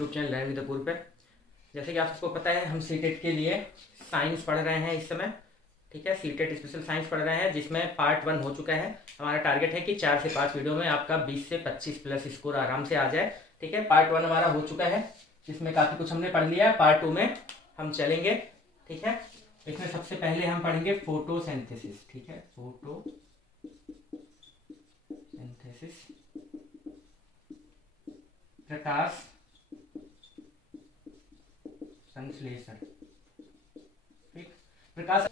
YouTube channel learn with the गुरु पे। जैसे कि आप सबको पता है, हम सीटेट के लिए साइंस पढ़ रहे हैं इस समय। ठीक है, सीटेट स्पेशल साइंस पढ़ रहे हैं, जिसमें पार्ट 1 हो चुका है। हमारा टारगेट है कि 4 से 5 वीडियो में आपका 20 से 25 प्लस स्कोर आराम से आ जाए। ठीक है, पार्ट 1 हमारा हो चुका है, जिसमें काफ़ी कुछ हमने पढ़ लिया है। पार्ट 2 में हम चलेंगे। ठीक है, इसमें सबसे पहले हम पढ़ेंगे फोटोसिंथेसिस। ठीक है, फोटोसिंथेसिस, प्रकाश संश्लेषण। ठीक, प्रकाश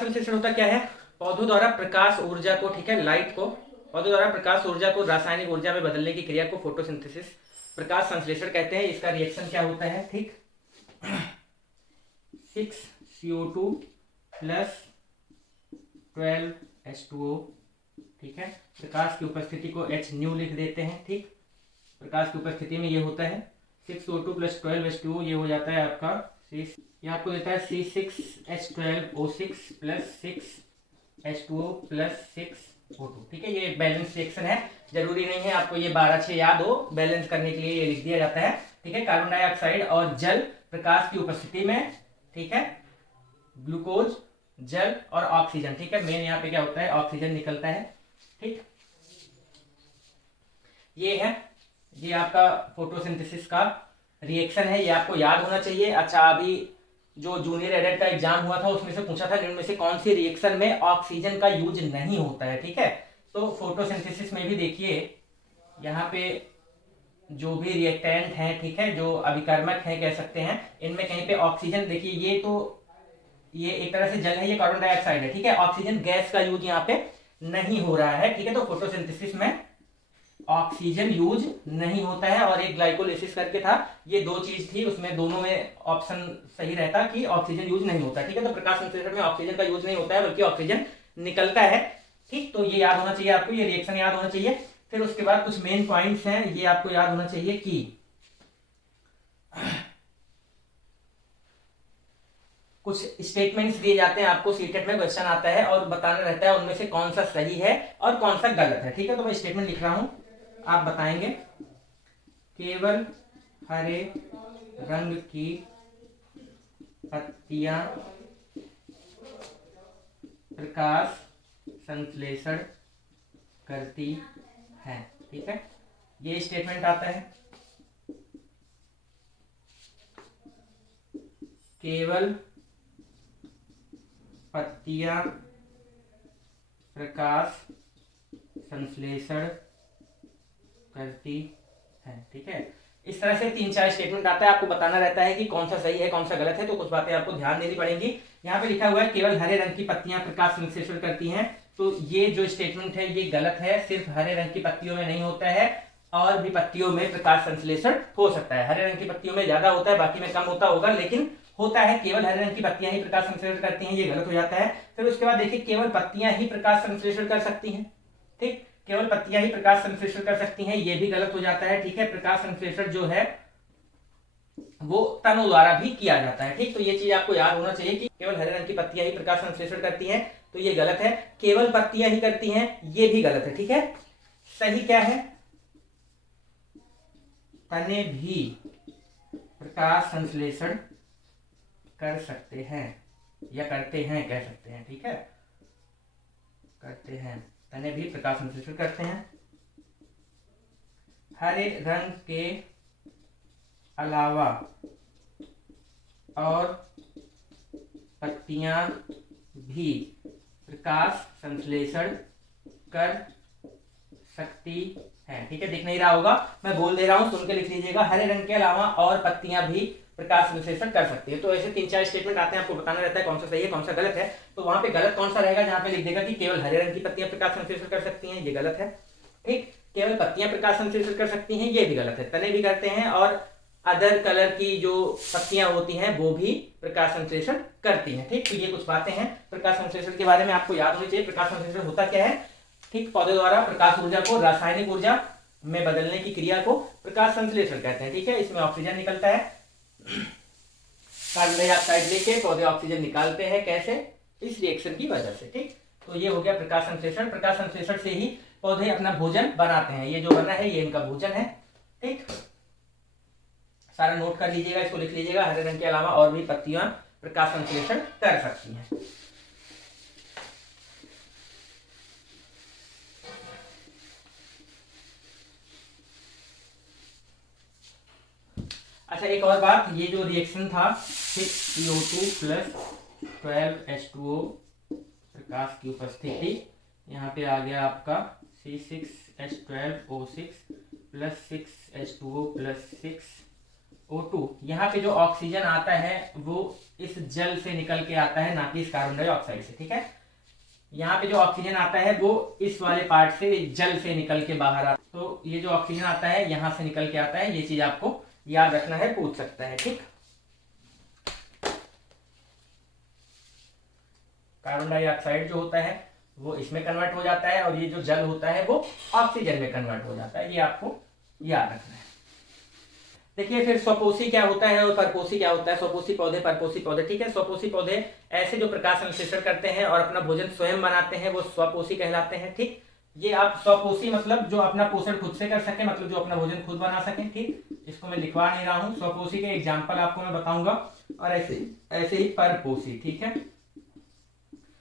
संश्लेषण होता क्या है? पौधों द्वारा प्रकाश ऊर्जा को, ठीक है, लाइट को, पौधों द्वारा प्रकाश ऊर्जा को रासायनिक ऊर्जा में बदलने की क्रिया को फोटोसिंथेसिस, प्रकाश संश्लेषण कहते हैं। इसका रिएक्शन क्या होता है? ठीक, 6CO2 प्लस 12H2O। ठीक है, प्रकाश की उपस्थिति को HNu लिख देते हैं। ठीक, प्रकाश की उपस्थिति में ये होता है 6O2 प्लस 12H2O, ये हो जाता है आपका ये आपको देता है C6H12O6 plus 6H2O plus 6O2। ठीक है, ये बैलेंस रिएक्शन है, जरूरी नहीं है आपको ये 12-6 याद हो, बैलेंस करने के लिए ये लिख दिया जाता है। ठीक है, कार्बन डाइऑक्साइड और जल प्रकाश की उपस्थिति में, ठीक है, ग्लूकोज, जल और ऑक्सीजन। ठीक है, मेन यहाँ पे क्या होता है? ऑक्सीजन निकलता है। ठीक, ये है, ये आपका फोटोसिंथेसिस का रिएक्शन है, ये आपको याद होना चाहिए। अच्छा, अभी जो जूनियर एडेड का एग्जाम हुआ था उसमें से पूछा था निम्न में से कौन सी रिएक्शन में ऑक्सीजन का यूज नहीं होता है। ठीक है, तो फोटोसिंथेसिस में भी देखिए यहाँ पे जो भी रिएक्टेंट हैं, ठीक है, जो अभिकर्मक हैं कह सकते हैं, इनमें कहीं पे ऑक्सीजन, देखिए ये एक तरह से जल है, ये कार्बन डाइऑक्साइड है। ठीक है, ऑक्सीजन गैस का यूज यहाँ पे नहीं हो रहा है। ठीक है, तो फोटोसिंथेसिस में ऑक्सीजन यूज नहीं होता है। और एक ग्लाइकोलिसिस करके था, ये दो चीज थी, उसमें दोनों में ऑप्शन सही रहता कि ऑक्सीजन यूज नहीं होता। ठीक है, तो प्रकाश संश्लेषण में ऑक्सीजन का यूज नहीं होता है, बल्कि ऑक्सीजन निकलता है। ठीक, तो ये याद होना चाहिए आपको, ये रिएक्शन याद होना चाहिए। फिर उसके बाद कुछ मेन पॉइंट्स हैं, ये आपको याद होना चाहिए कि कुछ स्टेटमेंट्स दिए जाते हैं आपको, सीटेट में क्वेश्चन आता है और बताना रहता है उनमें से कौन सा सही है और कौन सा गलत है। ठीक है, तो मैं स्टेटमेंट लिख रहा हूं, आप बताएंगे। केवल हरे रंग की पत्तियां प्रकाश संश्लेषण करती हैं। ठीक है, ये स्टेटमेंट आता है। केवल पत्तियां प्रकाश संश्लेषण करती हैं। ठीक है, इस तरह से 3-4 स्टेटमेंट आता है, आपको बताना रहता है कि कौन सा सही है कौन सा गलत है। तो कुछ बातें आपको ध्यान देनी पड़ेंगी। यहाँ पे लिखा हुआ है केवल हरे रंग की पत्तियां प्रकाश संश्लेषण करती हैं, तो ये जो स्टेटमेंट है ये गलत है। सिर्फ हरे रंग की पत्तियों में नहीं होता है, और भी पत्तियों में प्रकाश संश्लेषण हो सकता है। हरे रंग की पत्तियों में ज्यादा होता है, बाकी में कम होता होगा, लेकिन होता है। केवल हरे रंग की पत्तियां ही प्रकाश संश्लेषण करती हैं, ये गलत हो जाता है। फिर उसके बाद देखिए, केवल पत्तियां ही प्रकाश संश्लेषण कर सकती हैं। ठीक, केवल पत्तियां ही प्रकाश संश्लेषण कर सकती हैं, ये भी गलत हो जाता है। ठीक है, प्रकाश संश्लेषण जो है वो तनों द्वारा भी किया जाता है। ठीक, तो ये चीज आपको याद होना चाहिए कि केवल हरे रंग की पत्तियां ही प्रकाश संश्लेषण करती हैं, तो ये गलत है। केवल पत्तियां ही करती हैं, ये भी गलत है। ठीक है, सही क्या है? तने भी प्रकाश संश्लेषण कर सकते हैं, या करते हैं कह सकते हैं। ठीक है, करते हैं, तने भी प्रकाश संश्लेषण करते हैं। हरे रंग के अलावा और पत्तियां भी प्रकाश संश्लेषण कर सकती हैं। ठीक है, दिख नहीं रहा होगा, मैं बोल दे रहा हूं, सुन के लिख लीजिएगा। हरे रंग के अलावा और पत्तियां भी प्रकाश संश्लेषण कर सकती है। तो ऐसे 3-4 स्टेटमेंट आते हैं, आपको बताना रहता है कौन सा सही है कौन सा गलत है। तो वहां पे गलत कौन सा रहेगा? जहां पे लिख देगा कि केवल हरे रंग की पत्तियां प्रकाश संश्लेषण कर सकती हैं, ये गलत है। ठीक, केवल पत्तियां प्रकाश संश्लेषण कर सकती हैं, ये भी गलत है। तने भी करते हैं, और अदर कलर की जो पत्तियां होती हैं वो भी प्रकाश संश्लेषण करती हैं। ठीक, तो ये कुछ बातें हैं प्रकाश संश्लेषण के बारे में, आपको याद होनी चाहिए। प्रकाश संश्लेषण होता क्या है? ठीक, पौधे द्वारा प्रकाश ऊर्जा को रासायनिक ऊर्जा में बदलने की क्रिया को प्रकाश संश्लेषण कहते हैं। ठीक है, इसमें ऑक्सीजन निकलता है, कार्बन डाइऑक्साइड लेके पौधे ऑक्सीजन निकालते हैं। कैसे? इस रिएक्शन की वजह से। ठीक, तो ये हो गया प्रकाश संश्लेषण। प्रकाश संश्लेषण से ही पौधे अपना भोजन बनाते हैं। ये जो बन रहा है ये इनका भोजन है। ठीक, सारा नोट कर लीजिएगा, इसको लिख लीजिएगा। हरे रंग के अलावा और भी पत्तियां प्रकाश संश्लेषण कर सकती हैं। अच्छा, एक और बात, ये जो रिएक्शन था 6CO2 प्लस 12H2O प्रकाश की उपस्थिति, यहाँ पे आ गया आपका C6H12O6 plus 6H2O plus 6O2। यहाँ पे जो ऑक्सीजन आता है वो इस जल से निकल के आता है, ना कि इस कार्बन डाइऑक्साइड से, ठीक है। यहाँ पे जो ऑक्सीजन आता है वो इस वाले पार्ट से, जल से निकल के बाहर आता है। तो ये जो ऑक्सीजन आता है यहाँ से निकल के आता है, ये चीज आपको याद रखना है, पूछ सकता है, ठीक। कार्बन डाइऑक्साइड जो होता है वो इसमें कन्वर्ट हो जाता है और ये जो जल होता है वो ऑक्सीजन में कन्वर्ट हो जाता है, ये आपको याद रखना है। देखिए फिर स्वपोषी क्या होता है और परपोषी क्या होता है। स्वपोषी पौधे, परपोषी पौधे, ठीक है। स्वपोषी पौधे ऐसे जो प्रकाश संश्लेषण करते हैं और अपना भोजन स्वयं बनाते हैं, वो स्वपोषी कहलाते हैं, ठीक। ये आप स्वपोषी मतलब जो अपना पोषण खुद से कर सके, मतलब जो अपना भोजन खुद बना सके, ठीक। इसको मैं लिखवा नहीं रहा हूँ, स्वपोषी के एग्जाम्पल आपको मैं बताऊंगा। और ऐसे ही परपोषी, ठीक है।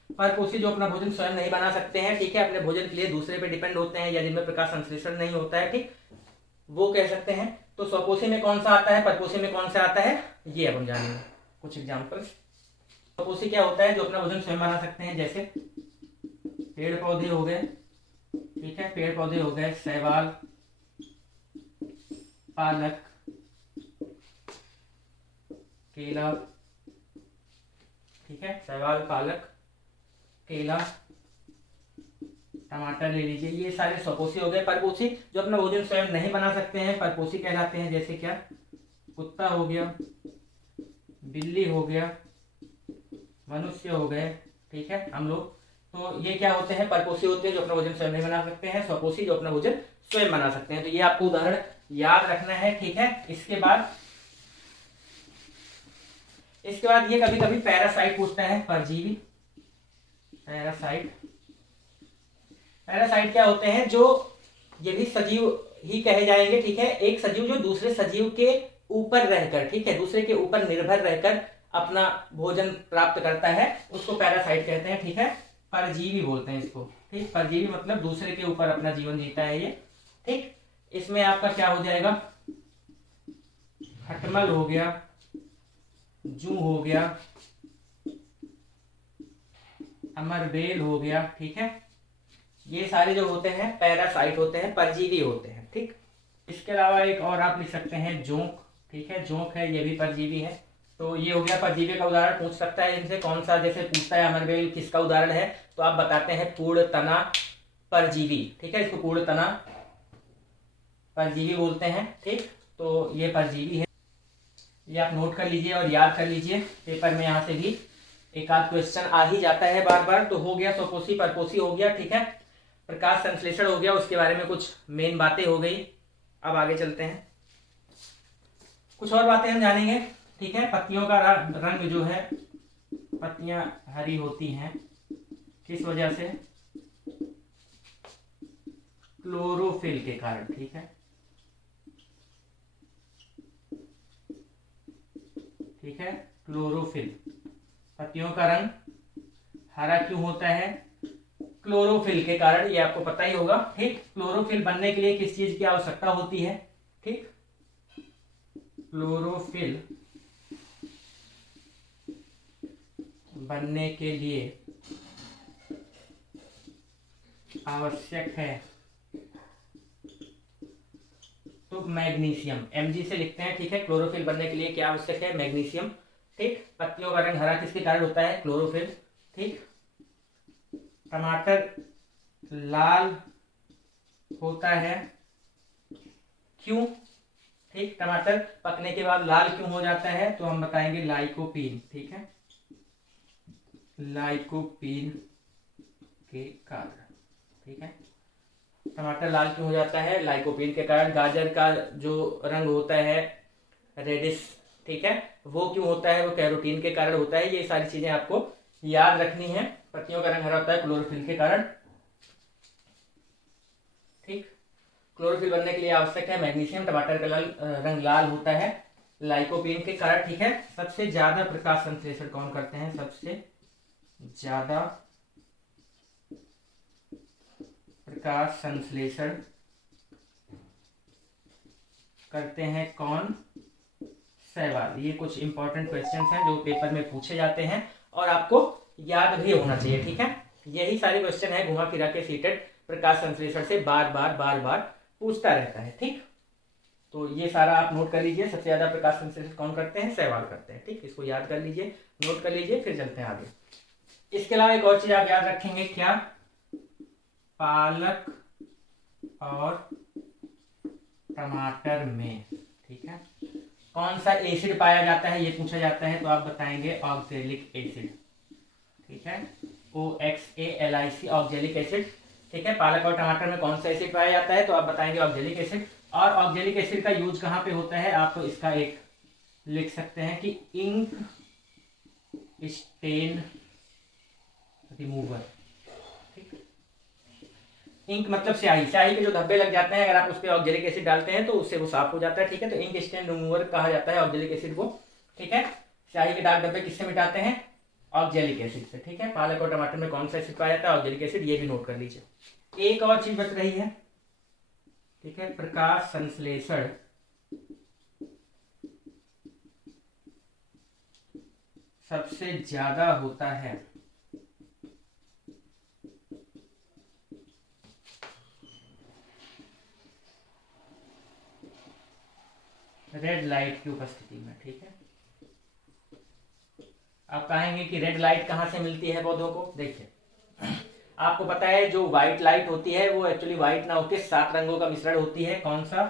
परपोषी जो अपना भोजन स्वयं नहीं बना सकते हैं, ठीक है, अपने भोजन के लिए दूसरे पे डिपेंड होते हैं या जिनमें प्रकाश संश्लेषण नहीं होता है, ठीक, वो कह सकते हैं। तो स्वपोषी में कौन सा आता है, परपोषी में कौन सा आता है, ये अब हम जानेंगे कुछ एग्जाम्पल्स। स्वपोषी क्या होता है, जो अपना भोजन स्वयं बना सकते हैं, जैसे पेड़ पौधे हो गए, ठीक है, पेड़ पौधे हो गए, शैवाल, पालक, केला, ठीक है, शैवाल, पालक, केला, टमाटर ले लीजिए, ये सारे स्वपोषी हो गए। परपोषी जो अपना भोजन स्वयं नहीं बना सकते हैं, परपोषी कहलाते हैं, जैसे क्या, कुत्ता हो गया, बिल्ली हो गया, मनुष्य हो गए, ठीक है, हम लोग। तो ये क्या होते हैं, परपोषी होते हैं, जो अपना भोजन स्वयं नहीं बना सकते हैं। स्वपोषी जो अपना भोजन स्वयं बना सकते हैं। तो ये आपको उदाहरण याद रखना है, ठीक है। इसके बाद ये कभी कभी पैरासाइट पूछता है, परजीवी, पैरासाइट। पैरासाइट क्या होते हैं, जो ये भी सजीव ही कहे जाएंगे, ठीक है। एक सजीव जो दूसरे सजीव के ऊपर रहकर, ठीक है, दूसरे के ऊपर निर्भर रहकर अपना भोजन प्राप्त करता है, उसको पैरासाइट कहते हैं, ठीक है। परजीवी बोलते हैं इसको, ठीक। परजीवी मतलब दूसरे के ऊपर अपना जीवन जीता है ये, ठीक। इसमें आपका क्या हो जाएगा, खटमल हो गया, जू हो गया, अमरबेल हो गया, ठीक है। ये सारे जो होते हैं पैरासाइट होते हैं, परजीवी होते हैं, ठीक। इसके अलावा एक और आप लिख सकते हैं, जोंक, ठीक है, जोंक है, ये भी परजीवी है। तो ये हो गया परजीवी का उदाहरण। पूछ सकता है इनसे कौन सा, जैसे पूछता है अमरबेल किसका उदाहरण है, तो आप बताते हैं पूर्ण तना परजीवी, ठीक है, इसको पूर्ण तना परजीवी बोलते हैं, ठीक। तो ये परजीवी है, ये आप नोट कर लीजिए और याद कर लीजिए, पेपर में यहाँ से भी एक आध क्वेश्चन आ ही जाता है बार बार। तो हो गया स्वपोषी, परपोषी हो गया, ठीक है, प्रकाश संश्लेषण हो गया, उसके बारे में कुछ मेन बातें हो गई। अब आगे चलते हैं, कुछ और बातें हम जानेंगे, ठीक है। पत्तियों का रंग जो है, पत्तियां हरी होती हैं किस वजह से, क्लोरोफिल के कारण, ठीक है, ठीक है, क्लोरोफिल। पत्तियों का रंग हरा क्यों होता है, क्लोरोफिल के कारण, ये आपको पता ही होगा, ठीक। क्लोरोफिल बनने के लिए किस चीज की आवश्यकता होती है, ठीक, क्लोरोफिल बनने के लिए आवश्यक है तो मैग्नीशियम, Mg से लिखते हैं, ठीक है। क्लोरोफिल बनने के लिए क्या आवश्यक है, मैग्नीशियम, ठीक। पत्तियों का रंग हरा किसके कारण होता है, क्लोरोफिल, ठीक। टमाटर लाल होता है क्यों, ठीक, टमाटर पकने के बाद लाल क्यों हो जाता है, तो हम बताएंगे लाइकोपीन, ठीक है, लाइकोपीन के कारण, ठीक है। टमाटर लाल क्यों हो जाता है, लाइकोपीन के कारण। गाजर का जो रंग होता है रेडिश, ठीक है, वो क्यों होता है, वो कैरोटीन के कारण होता है। ये सारी चीजें आपको याद रखनी है। पत्तियों का रंग हरा होता है क्लोरोफिल के कारण, ठीक। क्लोरोफिल बनने के लिए आवश्यक है मैग्नीशियम। टमाटर का रंग लाल होता है लाइकोपीन के कारण, ठीक है। सबसे ज्यादा प्रकाश संश्लेषण कौन करते हैं? सबसे ज्यादा प्रकाश संश्लेषण करते हैं कौन? शैवाल। ये कुछ इंपॉर्टेंट क्वेश्चंस हैं जो पेपर में पूछे जाते हैं और आपको याद भी होना चाहिए, ठीक है। यही सारे क्वेश्चन है घुमा फिरा के सीटेट प्रकाश संश्लेषण से बार बार पूछता रहता है, ठीक। तो ये सारा आप नोट कर लीजिए। सबसे ज्यादा प्रकाश संश्लेषण कौन करते हैं? शैवाल करते हैं, ठीक। इसको याद कर लीजिए, नोट कर लीजिए, फिर चलते हैं आगे। इसके अलावा एक और चीज आप याद रखेंगे, क्या? पालक और टमाटर में, ठीक है, कौन सा एसिड पाया जाता है? ये पूछा जाता है तो आप बताएंगे ऑक्जेलिक एसिड, ठीक है। OXALIC ऑक्जेलिक एसिड, ठीक है। पालक और टमाटर में कौन सा एसिड पाया जाता है? तो आप बताएंगे ऑक्जेलिक एसिड। और ऑक्जेलिक एसिड का यूज कहाँ पे होता है? आप तो इसका एक लिख सकते हैं कि इंक स्टेन रिमूवर, ठीक। इंक मतलब स्याही, स्याही के जो धब्बे लग जाते हैं, अगर आप उस पर ऑक्जेलिक एसिड डालते हैं तो उससे वो साफ हो जाता है, ठीक है। तो इंक स्टेन रिमूवर कहा जाता है ऑक्जेलिक एसिड को, ठीक है। स्याही के दाग धब्बे किससे मिटाते हैं? ऑक्जेलिक एसिड से, ठीक है। पालक और टमाटर में कौन सा एसिड पाया जाता है? Oxalic acid. ये भी नोट कर लीजिए। एक और चीज बच रही है, ठीक है। प्रकाश संश्लेषण सबसे ज्यादा होता है रेड लाइट की उपस्थिति में, ठीक है। आप कहेंगे कि रेड लाइट कहां से मिलती है पौधों को? देखिए, आपको पता है जो व्हाइट लाइट होती है वो एक्चुअली व्हाइट ना होकर 7 रंगों का मिश्रण होती है। कौन सा?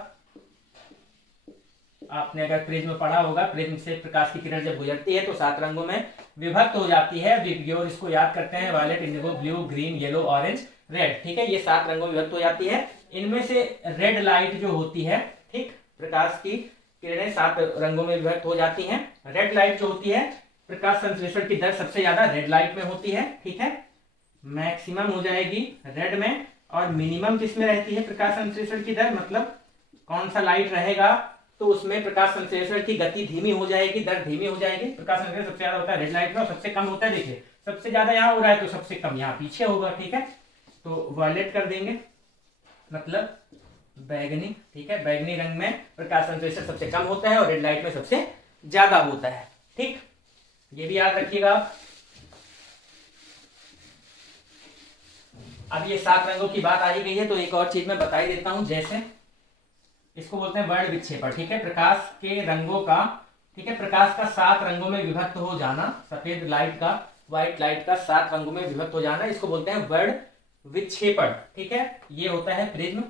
आपने अगर प्रिज्म पढ़ा होगा, प्रिज्म से प्रकाश की किरण जब गुजरती है तो 7 रंगों में विभक्त हो जाती है। और इसको याद करते हैं violet, indigo, blue, green, yellow, orange, red, ठीक है। ये 7 रंगों में विभक्त हो जाती है। इनमें से रेड लाइट जो होती है, ठीक, प्रकाश की किरणें 7 रंगों में विभक्त हो जाती हैं। रेड लाइट जो होती है, प्रकाश संश्लेषण की दर सबसे ज्यादा रेड लाइट में होती है, ठीक है। मैक्सिमम हो जाएगी रेड में और मिनिमम किस में रहती है प्रकाश संश्लेषण की दर? मतलब कौन सा लाइट रहेगा तो उसमें प्रकाश संश्लेषण की गति धीमी हो जाएगी, दर धीमी हो जाएगी। प्रकाश संश्लेषण सबसे ज्यादा होता है रेड लाइट में और सबसे कम होता है, देखिए, सबसे ज्यादा यहाँ हो रहा है तो सबसे कम यहाँ पीछे होगा, ठीक है। तो वायलेट कर देंगे, मतलब बैगनी, ठीक है। बैगनी रंग में प्रकाश संश्लेषण सबसे कम होता है और रेड लाइट में सबसे ज्यादा होता है, ठीक। ये भी याद रखिएगा आप। अब ये 7 रंगों की बात आ ही गई है तो एक और चीज मैं बता ही देता हूं, जैसे इसको बोलते हैं वर्ण विक्षेपण, ठीक है। प्रकाश के रंगों का, ठीक है, प्रकाश का 7 रंगों में विभक्त हो जाना, सफेद लाइट का, व्हाइट लाइट का 7 रंगों में विभक्त हो जाना, इसको बोलते हैं वर्ण विक्षेपण, ठीक है। ये होता है प्रिज्म।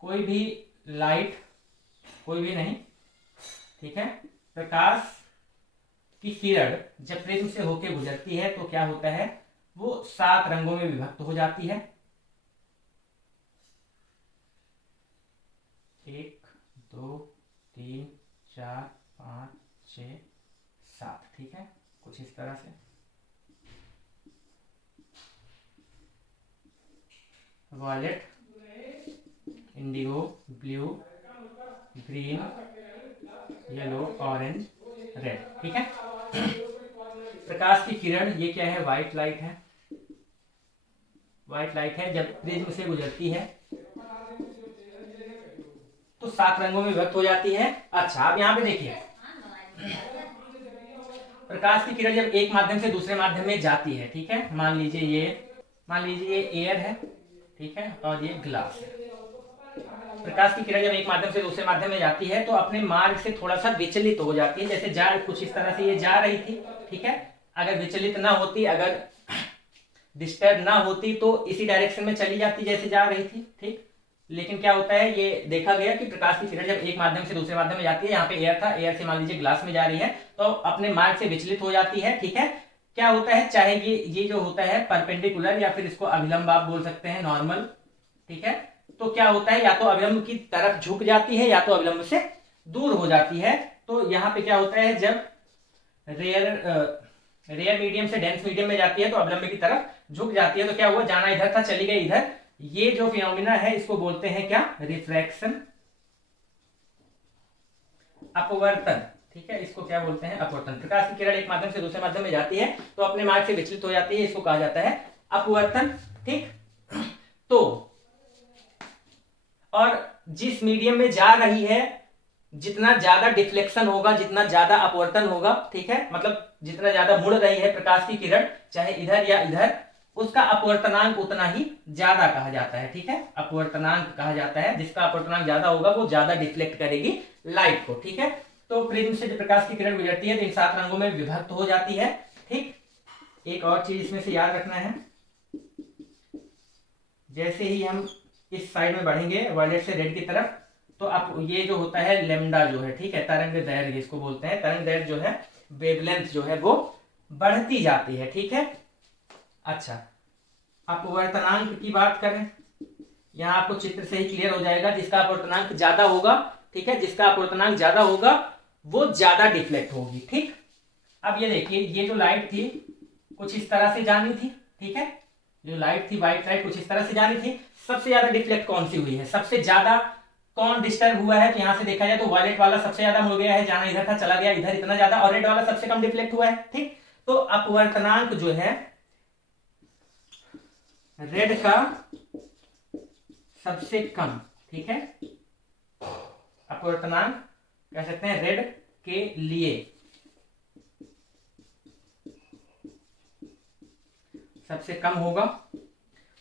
कोई भी लाइट, कोई भी नहीं, ठीक है, प्रकाश की किरण जब प्रिज्म से होकर गुजरती है तो क्या होता है? वो 7 रंगों में विभक्त हो जाती है। 1 2 3 4 5 6 7, ठीक है, कुछ इस तरह से। Violet, indigo, blue, green, yellow, orange, red, ठीक है। प्रकाश की किरण, ये क्या है? व्हाइट लाइट है। व्हाइट लाइट है, जब प्रिज्म से गुजरती है तो 7 रंगों में विभक्त हो जाती है। अच्छा, अब यहाँ पे देखिए, प्रकाश की किरण जब एक माध्यम से दूसरे माध्यम में जाती है, ठीक है, मान लीजिए ये एयर है, ठीक है, और ये ग्लास है। प्रकाश की किरण जब एक माध्यम से दूसरे माध्यम में जाती है तो अपने मार्ग से थोड़ा सा विचलित हो जाती है, जैसे जा कुछ इस तरह से ये जा रही थी, ठीक है। अगर विचलित ना होती, अगर डिस्टर्ब ना होती तो इसी डायरेक्शन में चली जाती जैसे जा रही थी, ठीक। लेकिन क्या होता है, ये देखा गया कि प्रकाश की किरण जब एक माध्यम से दूसरे माध्यम में जाती है, यहाँ पे एयर था, एयर से मान लीजिए ग्लास में जा रही है तो अपने मार्ग से विचलित हो जाती है, ठीक है। क्या होता है, चाहे ये जो होता है परपेंडिकुलर या फिर इसको अभिलंब आप बोल सकते हैं, नॉर्मल, ठीक है। तो क्या होता है, या तो अभिलंब की तरफ झुक जाती है या तो अभिलंब से दूर हो जाती है। तो यहाँ पे क्या होता है, जब रेयर मीडियम से डेंस मीडियम में जाती है तो अवलंबी की तरफ झुक जाती है। तो क्या हुआ, जाना इधर था, चली गई इधर। ये जो फिनोमिना है इसको बोलते हैं क्या? रिफ्रैक्शन, अपवर्तन, ठीक है, इसको क्या बोलते हैं? अपवर्तन। प्रकाश की किरण एक माध्यम से दूसरे माध्यम में जाती है तो अपने मार्ग से विचलित हो जाती है, इसको कहा जाता है अपवर्तन। ठीक, तो और जिस मीडियम में जा रही है जितना ज्यादा डिफ्लेक्शन होगा, जितना ज्यादा अपवर्तन होगा, ठीक है, मतलब जितना ज्यादा मुड़ रही है प्रकाश की किरण चाहे इधर या इधर, उसका अपवर्तनांक उतना ही ज्यादा कहा जाता है। ठीक है, अपवर्तनांक कहा जाता है, जिसका अपवर्तनांक ज्यादा होगा वो ज्यादा डिफ्लेक्ट करेगी लाइट को। ठीक है, तो प्रिज्म से जब प्रकाश की किरण गुजरती है तो इन 7 रंगों में विभक्त हो जाती है। ठीक, एक और चीज इसमें से याद रखना है, जैसे ही हम इस साइड में बढ़ेंगे वायलेट से रेड की तरफ, तो अब ये जो होता है लैम्डा जो है, ठीक है, तरंग दैर्घ्य इसको बोलते हैं, तरंग दैर्घ्य जो है, वेवलेंथ जो है वो बढ़ती जाती है। ठीक है, अच्छा, अपवर्तनांक की बात करें, यहां आपको चित्र से ही क्लियर हो जाएगा, जिसका अपवर्तनांक ज्यादा होगा, ठीक है, जिसका अपवर्तनांक ज्यादा होगा वो ज्यादा डिफ्लेक्ट होगी। ठीक, अब ये देखिए, ये जो लाइट थी कुछ इस तरह से जानी थी, ठीक है, जो लाइट थी व्हाइट लाइट कुछ इस तरह से जानी थी, सबसे ज्यादा डिफ्लेक्ट कौन सी हुई है, सबसे ज्यादा कौन डिस्टर्ब हुआ है? तो यहां से देखा जाए तो वायलेट वाला सबसे ज्यादा मुड़ गया है, जाना इधर था चला गया इधर इतना ज्यादा, और रेड वाला सबसे कम डिफ्लेक्ट हुआ है। ठीक, तो अपवर्तनांक जो है रेड का सबसे कम, ठीक है, अपवर्तनांक कह सकते हैं रेड के लिए सबसे कम होगा,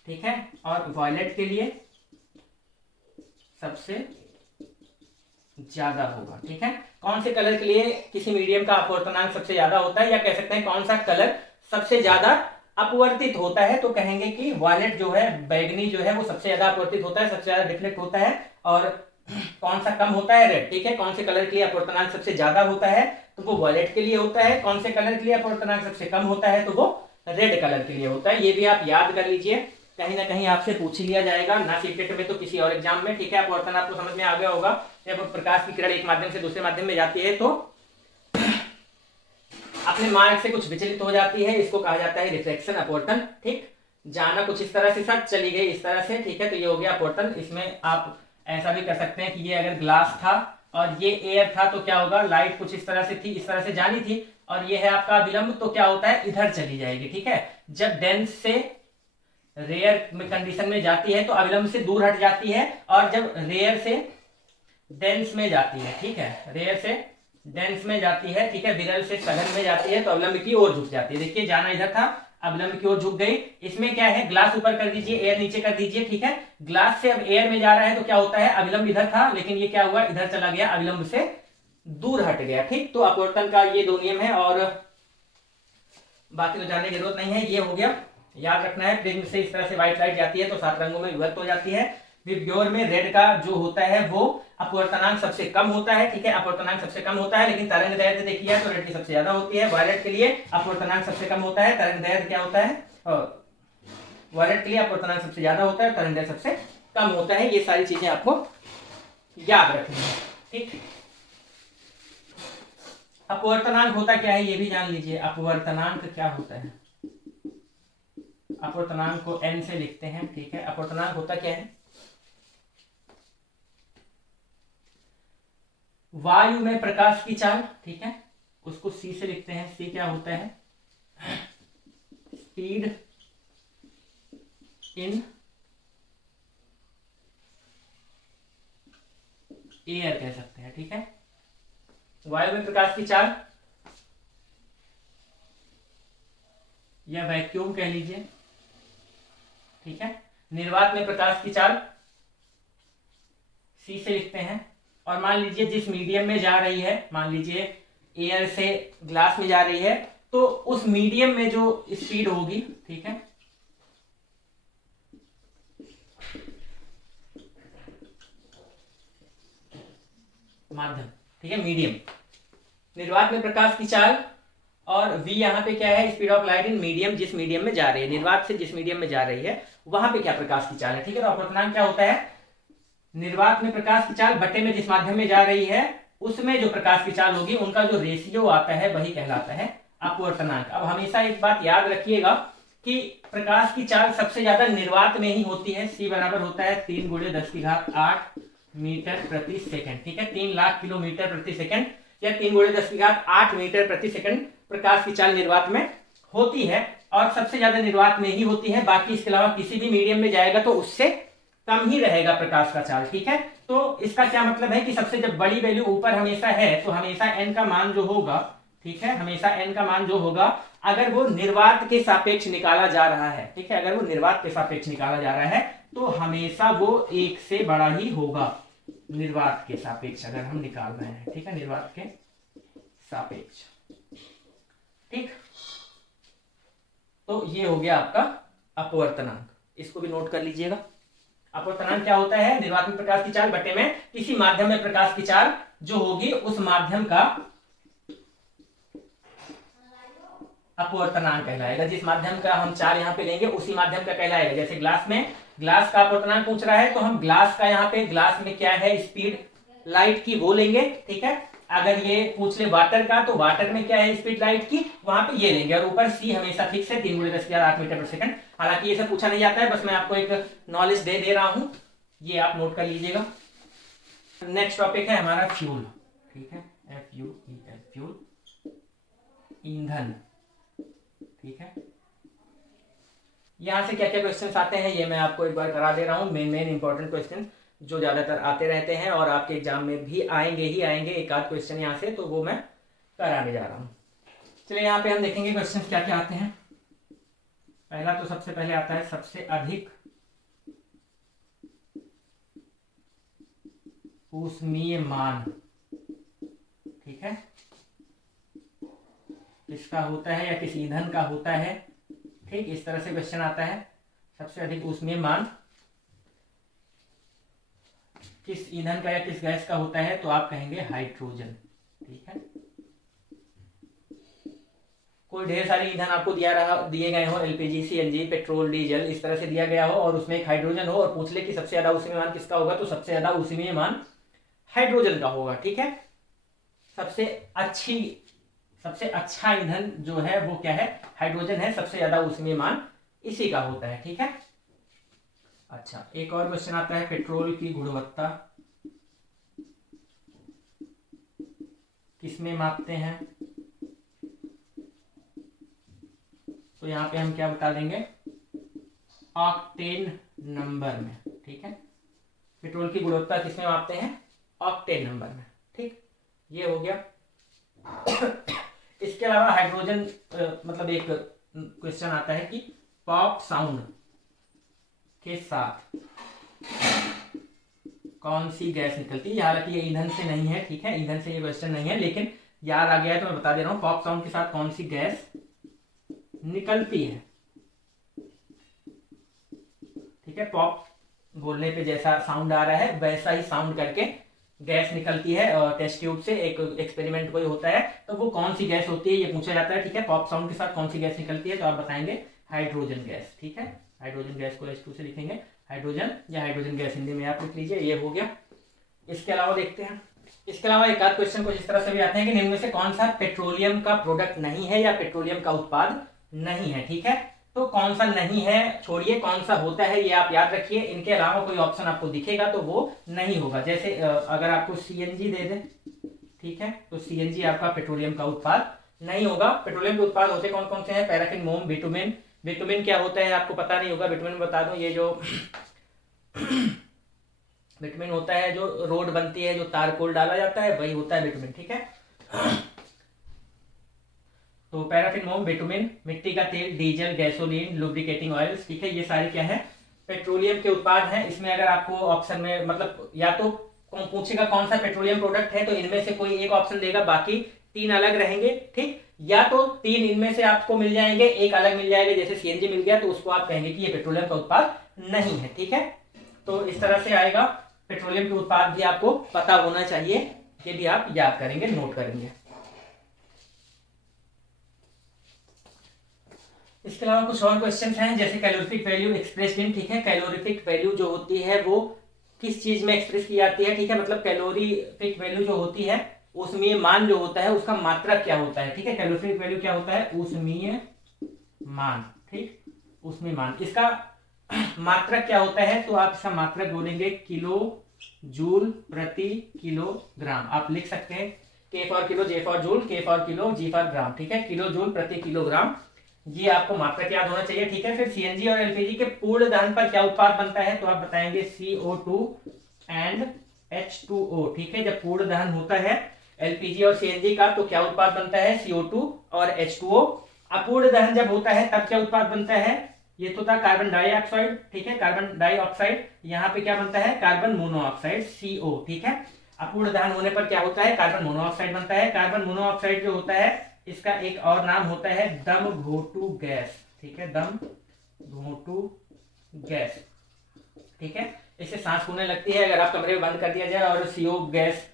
ठीक है, और वायलेट के लिए सबसे ज्यादा होगा। ठीक है, कौन से कलर के लिए किसी मीडियम का अपवर्तनांक सबसे ज्यादा होता है, या कह सकते हैं कौन सा कलर सबसे ज्यादा अपवर्तित होता है, तो कहेंगे कि वायलेट जो है, बैगनी जो है, वो सबसे ज्यादा अपवर्तित होता है, सबसे ज्यादा डिफ्लेक्ट होता है, और कौन सा कम होता है? रेड। ठीक है, कौन से कलर के लिए अपवर्तनांक सबसे ज्यादा होता है, तो वो वायलेट के लिए होता है, कौन से कलर के लिए अपवर्तनांक सबसे कम होता है, तो वो रेड कलर के लिए होता है। ये भी आप याद कर लीजिए, कहीं ना कहीं आपसे पूछ लिया जाएगा, ना सीटेट में तो किसी और एग्जाम में। ठीक है, अपवर्तन आपको समझ में आ गया होगा, जब प्रकाश की किरण एक माध्यम से दूसरे माध्यम में जाती है तो अपने मार्ग से कुछ विचलित हो जाती है, इसको कहा जाता है रिफ्लेक्शन, अपवर्तन। ठीक, जाना कुछ इस तरह से सर, चली गई इस तरह से, ठीक है, तो ये हो गया अपवर्तन। इसमें आप ऐसा भी कर सकते हैं कि ये अगर ग्लास था और ये एयर था तो क्या होगा, लाइट कुछ इस तरह से थी, इस तरह से जानी थी, और ये है आपका विलंब, तो क्या होता है, इधर चली जाएगी। ठीक है, जब डेंस से रेयर में कंडीशन में जाती है तो अविलंब से दूर हट जाती है, और जब रेयर से डेंस में जाती है, ठीक है, रेयर से डेंस में जाती है, ठीक है, विरल से सघन में जाती है, तो अविलंब की ओर झुक जाती है। देखिए, जाना इधर था, अविलंब की ओर झुक गई। इसमें क्या है, ग्लास ऊपर कर दीजिए, एयर नीचे कर दीजिए। ठीक है, ग्लास से अब एयर में जा रहा है तो क्या होता है, अविलंब इधर था, लेकिन ये क्या हुआ, इधर चला गया, अविलंब से दूर हट गया। ठीक, तो अपवर्तन का ये 2 नियम है, और बाकी तो जानने की जरूरत नहीं है, ये हो गया, याद रखना है। प्रिज्म से इस तरह से व्हाइट लाइट जाती है तो 7 रंगों में विभक्त हो जाती है। विबग्योर में रेड का जो होता है वो अपवर्तनांक सबसे कम होता है, ठीक है, अपवर्तनांक सबसे कम होता है, लेकिन तरंग दैर्घ्य देखिए तो रेड की सबसे ज्यादा होती है। वायलेट के लिए अपवर्तनांक सबसे कम होता है, तरंग दैर्घ्य क्या होता है, वायलेट के लिए अपवर्तनांक सबसे ज्यादा होता है, तरंग दैर्घ्य सबसे कम होता है। ये सारी चीजें आपको याद रखनी है। ठीक, अपवर्तनांक होता क्या है ये भी जान लीजिए। अपवर्तनांक क्या होता है, अपवर्तनांक को n से लिखते हैं, ठीक है। अपवर्तनांक होता क्या है, वायु में प्रकाश की चाल, ठीक है, उसको c से लिखते हैं। c क्या होता है, स्पीड इन एयर कह सकते हैं, ठीक है। वायु में प्रकाश की चाल या वैक्यूम कह लीजिए, ठीक है। निर्वात में प्रकाश की चाल c से लिखते हैं। और मान लीजिए जिस मीडियम में जा रही है, मान लीजिए एयर से ग्लास में जा रही है, तो उस मीडियम में जो स्पीड होगी, ठीक है, माध्यम, ठीक है, मीडियम। निर्वात में प्रकाश की चाल और v यहाँ पे क्या है, speed of light in medium, जिस मीडियम में जा रही है, निर्वात से जिस मीडियम में जा रही है वहां पे क्या प्रकाश की चाल है, ठीक है। तो अपवर्तनांक क्या होता है, निर्वात में प्रकाश की चाल बटे में जिस माध्यम में जा रही है उसमें जो प्रकाश की चाल होगी उनका जो रेशियो आता है वही कहलाता है अपवर्तनांक। अब हमेशा एक बात याद रखिएगा कि प्रकाश की चाल सबसे ज्यादा निर्वात में ही होती है। c बराबर होता है 3 × 10⁸ मीटर प्रति सेकंड, ठीक है, 3 लाख किलोमीटर प्रति सेकंड या 3×10⁸ मीटर प्रति सेकंड प्रकाश की चाल निर्वात में होती है, और सबसे ज्यादा निर्वात में ही होती है। बाकी इसके अलावा किसी भी मीडियम में जाएगा तो उससे कम ही रहेगा प्रकाश का चाल, ठीक है। तो इसका क्या मतलब है कि सबसे जब बड़ी वैल्यू ऊपर हमेशा है तो हमेशा n का मान जो होगा, ठीक है, हमेशा n का मान जो होगा अगर वो निर्वात के सापेक्ष निकाला जा रहा है, ठीक है, अगर वो निर्वात के सापेक्ष निकाला जा रहा है तो हमेशा वो 1 से बड़ा ही होगा निर्वात के सापेक्ष, अगर हम निकाल रहे हैं, ठीक है, निर्वात के सापेक्ष, ठीक। तो ये हो गया आपका अपवर्तनांक, इसको भी नोट कर लीजिएगा। अपवर्तनांक क्या होता है? निर्वात में प्रकाश की चाल बटे में किसी माध्यम में प्रकाश की चाल जो होगी उस माध्यम का अपवर्तनांक कहलाएगा। जिस माध्यम का हम चाल यहाँ पे लेंगे उसी माध्यम का कहलाएगा। जैसे ग्लास में ग्लास का अपवर्तनांक पूछ रहा है तो हम ग्लास का यहाँ पे, ग्लास में क्या है स्पीड लाइट की, वो लेंगे, ठीक है। अगर ये पूछ ले वाटर का तो वाटर में क्या है स्पीड लाइट की, वहां पे ये लेंगे। और ऊपर सी हमेशा फिक्स है 3×10⁸ मीटर पर सेकंड। हालांकि ये सब पूछा नहीं जाता है, बस मैं आपको एक नॉलेज दे रहा हूं, ये आप नोट कर लीजिएगा। नेक्स्ट टॉपिक है हमारा फ्यूल, ठीक है, FUEL, फ्यूल, ईंधन, ठीक है। यहां से क्या क्या क्वेश्चंस आते हैं ये मैं आपको एक बार करा दे रहा हूं। मेन इंपॉर्टेंट क्वेश्चन जो ज्यादातर आते रहते हैं और आपके एग्जाम में भी आएंगे ही आएंगे, एक आध क्वेश्चन यहाँ से, तो वो मैं कराने जा रहा हूँ। चलिए यहाँ पे हम देखेंगे क्वेश्चन क्या क्या आते हैं। पहला तो सबसे पहले आता है सबसे अधिक ऊष्मीय मान, ठीक है, किसका होता है या किस ईंधन का होता है, ठीक, इस तरह से क्वेश्चन आता है। सबसे अधिक ऊष्मीय मान किस ईंधन का या किस गैस का होता है, तो आप कहेंगे हाइड्रोजन, ठीक है। कोई ढेर सारे ईंधन आपको दिए गए हो, LPG, CNG, पेट्रोल, डीजल, इस तरह से दिया गया हो और उसमें एक हाइड्रोजन हो और पूछ ले कि सबसे ज्यादा ऊष्मीय मान किसका होगा, तो सबसे ज्यादा ऊष्मीय मान हाइड्रोजन का होगा, ठीक है। सबसे अच्छा ईंधन जो है वो क्या है, हाइड्रोजन है, सबसे ज्यादा ऊष्मीय मान इसी का होता है, ठीक है। अच्छा, एक और क्वेश्चन आता है पेट्रोल की गुणवत्ता किसमें मापते हैं, तो यहाँ पे हम क्या बता देंगे, ऑक्टेन नंबर में, ठीक है। पेट्रोल की गुणवत्ता किसमें मापते हैं, ऑक्टेन नंबर में, ठीक, ये हो गया। इसके अलावा हाइड्रोजन मतलब एक क्वेश्चन आता है कि पॉप साउंड के साथ कौन सी गैस निकलती है। हालांकि ये ईंधन से नहीं है, ठीक है, ईंधन से ये क्वेश्चन नहीं है, लेकिन याद आ गया है तो मैं बता दे रहा हूं, पॉप साउंड के साथ कौन सी गैस निकलती है, ठीक है। पॉप बोलने पे जैसा साउंड आ रहा है वैसा ही साउंड करके गैस निकलती है, और टेस्ट ट्यूब से एक एक्सपेरिमेंट कोई होता है तो वो कौन सी गैस होती है ये पूछा जाता है, ठीक है। पॉप साउंड के साथ कौन सी गैस निकलती है, तो आप बताएंगे हाइड्रोजन गैस, ठीक है। हाइड्रोजन गैस को H2 से लिखेंगे, हाइड्रोजन या हाइड्रोजन गैस हिंदी में आप लिख लीजिए, ये हो गया। इसके अलावा देखते हैं, इसके अलावा एक आध क्वेश्चन कुछ इस तरह से भी आते हैं कि निम्न में से कौन सा पेट्रोलियम का प्रोडक्ट नहीं है या पेट्रोलियम का उत्पाद नहीं है, ठीक है। तो कौन सा नहीं है छोड़िए, कौन सा होता है ये आप याद रखिए। इनके अलावा कोई ऑप्शन आपको दिखेगा तो वो नहीं होगा। जैसे अगर आपको CNG दे दें, ठीक है, तो CNG आपका पेट्रोलियम का उत्पाद नहीं होगा। पेट्रोलियम के उत्पाद होते कौन कौन से हैं, पैराफिन, मोम, बिटुमेन। बिटुमेन क्या होता है आपको पता नहीं होगा, बिटुमेन बता दूं, ये जो बिटुमेन होता है जो रोड बनती है, जो तारकोल डाला जाता है, वही होता है बिटुमेन, ठीक है। तो पैराफिन, मोम, बिटुमेन, मिट्टी का तेल, डीजल, गैसोलीन, लुब्रिकेटिंग ऑयल्स, ठीक है, ये सारे क्या है, पेट्रोलियम के उत्पाद हैं। इसमें अगर आपको ऑप्शन में मतलब या तो पूछेगा कौन सा पेट्रोलियम प्रोडक्ट है तो इनमें से कोई एक ऑप्शन देगा, बाकी 3 अलग रहेंगे, ठीक, या तो 3 इनमें से आपको मिल जाएंगे, एक अलग मिल जाएगा, जैसे CNG मिल गया तो उसको आप कहेंगे कि ये पेट्रोलियम का उत्पाद नहीं है, ठीक है। तो इस तरह से आएगा। पेट्रोलियम के उत्पाद भी आपको पता होना चाहिए, ये भी आप याद करेंगे, नोट करेंगे। इसके अलावा कुछ और क्वेश्चंस हैं, जैसे कैलोरीफिक वैल्यू एक्सप्रेस्ड इन, ठीक है। कैलोरीफिक वैल्यू जो होती है वो किस चीज में एक्सप्रेस की जाती है, ठीक है, मतलब कैलोरीफिक वैल्यू जो होती है ऊष्मीय मान जो होता है उसका मात्रक क्या होता है, ठीक है। कैलोरीफिक वैल्यू क्या होता है, ऊष्मीय मान, ठीक, ऊष्मीय मान। इसका मात्रक क्या होता है, तो आप इसका मात्रक बोलेंगे किलो जूल प्रति किलोग्राम। आप लिख सकते हैं K for kilo, J for joule, K for kilo, G for gram, ठीक है, किलो जूल प्रति किलोग्राम, ये आपको मात्रक याद होना चाहिए, ठीक है। फिर सीएनजी और एलपीजी के पूर्ण दहन पर क्या उत्पाद बनता है, तो आप बताएंगे CO2 एंड H2O, ठीक है। जब पूर्ण दहन होता है एलपीजी और सीएनजी का तो क्या उत्पाद बनता है, CO2 और H2O। अपूर्ण दहन जब होता है तब क्या उत्पाद बनता है, ये तो था कार्बन डाइऑक्साइड, ठीक है, कार्बन डाइऑक्साइड, यहाँ पे क्या बनता है, कार्बन मोनोऑक्साइड CO, ठीक है। अपूर्ण दहन होने पर क्या होता है, कार्बन मोनोऑक्साइड बनता है। कार्बन मोनोऑक्साइड जो होता है इसका एक और नाम होता है दम घोटू गैस, ठीक है, दम घोटू गैस, ठीक है। इससे सांस फूलने लगती है, अगर आप कमरे में बंद कर दिया जाए और CO गैस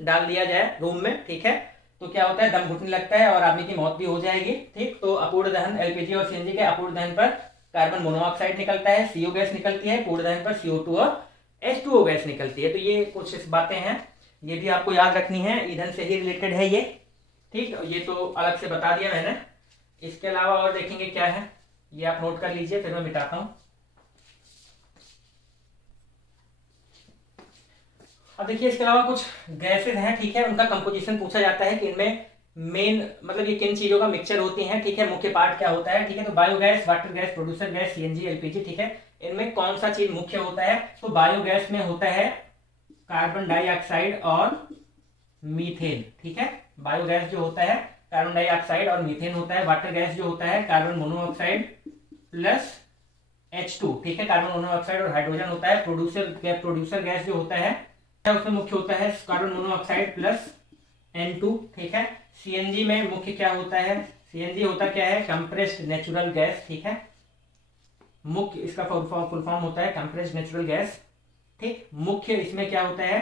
डाल दिया जाए रूम में, ठीक है, तो क्या होता है, दम घुटने लगता है और आदमी की मौत भी हो जाएगी, ठीक। तो अपूर्ण दहन एलपीजी और सीएनजी के अपूर्ण दहन पर कार्बन मोनोऑक्साइड निकलता है, CO गैस निकलती है, पूर्ण दहन पर CO2 और H2O गैस निकलती है। तो ये कुछ इस बातें हैं, ये भी आपको याद रखनी है, ईंधन से ही रिलेटेड है ये, ठीक। ये तो अलग से बता दिया मैंने। इसके अलावा और देखेंगे क्या है, ये आप नोट कर लीजिए, फिर मैं मिटाता हूं। अब देखिए इसके अलावा कुछ गैसेज हैं, ठीक है, उनका कंपोजिशन पूछा जाता है कि इनमें मेन मतलब ये किन चीजों का मिक्सचर होती है, ठीक है, मुख्य पार्ट क्या होता है, ठीक है। तो biogas, water gas, producer gas, CNG, LPG, ठीक है, इनमें कौन सा चीज मुख्य होता है, तो बायोगैस में होता है कार्बन डाइऑक्साइड और मीथेन, ठीक है। बायोगैस जो होता है कार्बन डाइऑक्साइड और मीथेन होता है। वाटर गैस जो होता है कार्बन मोनोऑक्साइड प्लस H2, ठीक है, कार्बन मोनोऑक्साइड और हाइड्रोजन होता है। प्रोड्यूसर गैस जो होता है उसमें मुख्य होता है कार्बन मोनोऑक्साइड प्लस N2, ठीक है। सीएनजी में मुख्य क्या होता है, सीएनजी होता क्या है, कंप्रेस्ड नेचुरल गैस, ठीक है, मुख्य इसका फुल फॉर्म होता है कंप्रेस्ड नेचुरल गैस, ठीक। मुख्य इसमें क्या होता है,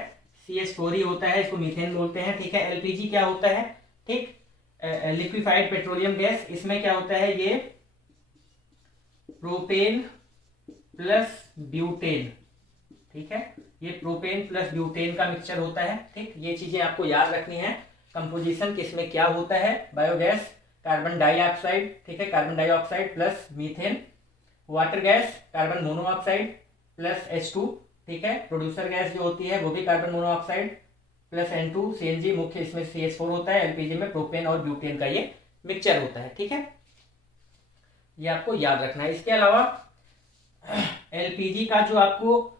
CH4 ही होता है, इसको मीथेन बोलते हैं, ठीक है। एलपीजी क्या होता है, ठीक, लिक्विफाइड पेट्रोलियम गैस, इसमें क्या होता है, ये प्रोपेन प्लस ब्यूटेन, ठीक है, ये प्रोपेन प्लस ब्यूटेन का मिक्सचर होता है, ठीक। ये चीजें आपको याद रखनी है। कंपोजिशन किसमें क्या होता है, बायोगैस कार्बन डाइऑक्साइड, ठीक है, carbon dioxide plus methane. Water gas carbon monoxide plus H2, ठीक है। प्रोड्यूसर गैस जो होती है वो भी carbon monoxide plus N2। CNG मुख्य इसमें CH4 होता है। एलपीजी में प्रोपेन और ब्यूटेन का ये मिक्सचर होता है, ठीक है, ये आपको याद रखना है। इसके अलावा एलपीजी का जो आपको